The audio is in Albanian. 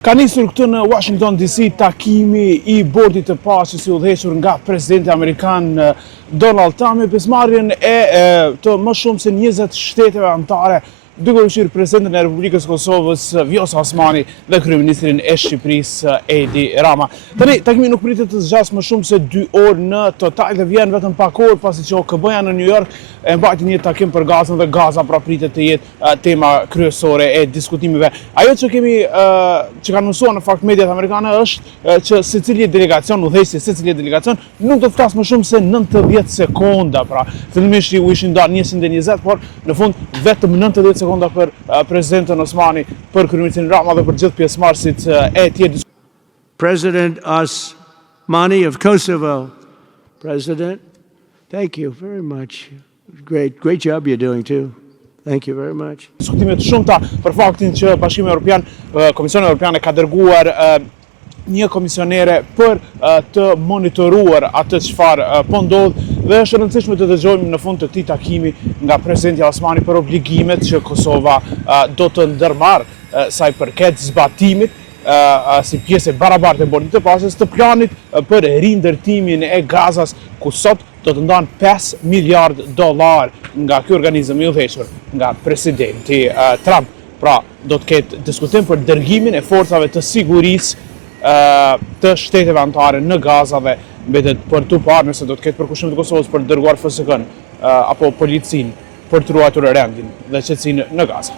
Ka nisur këtu në Washington DC takimi i bordit të paqes i udhëhequr nga presidenti amerikan Donald Trump me pjesëmarrjen e të më shumë se 20 shteteve anëtare, duke qenë presidentin e Republikës Kosovës Vjosa Osmani dhe kryeministrin e Shqipërisë Edi Rama. Tani takimi nuk pritet të zgjas më shumë se 2 orë në total dhe vjen vetëm pak orë pasi që OKB-ja në New York e mbajti një takim për Gazën dhe Gaza pra pritet të jetë tema kryesore e diskutimeve. Ajo që që kanë mësuar në fakt mediat amerikane është që secili delegacion, udhëheqësi secili delegacion nuk do të flasë më shumë se 90 sekonda, pra fillimisht u ishin ndarë 120, por në fund vetëm 90 sekonda për presidentën Osmani, për kryeministrin Rama dhe për gjithë pjesëmarrësit e tjerë. President Osmani of Kosovo. President, thank you very much. Great job you're doing too. Thank you very much. Diskutime të shumta për faktin që Bashkimi Evropian, Komisioni Evropian ka dërguar një komisionere për të monitoruar atë çfarë po ndodh dhe është e rëndësishme të dëgjojmë në fund të këtij takimi nga presidenti Osmani për obligimet që Kosova do të ndërmarrë sa i përket zbatimit si pjesë e barabartë e bordit të paqes të planit për rindërtimin e Gazas, ku sot do të ndanë $5 miliard nga ky organizëm i udhëhequr nga presidenti Trump. Pra, do të ketë diskutim për dërgimin e forcave të sigurisë të shteteve anëtare në Gaza dhe mbetet për tu parë nëse do të ketë përkushtim të Kosovës për të dërguar FSK-n apo policinë për të ruajtur rendin dhe qetësinë në Gaza.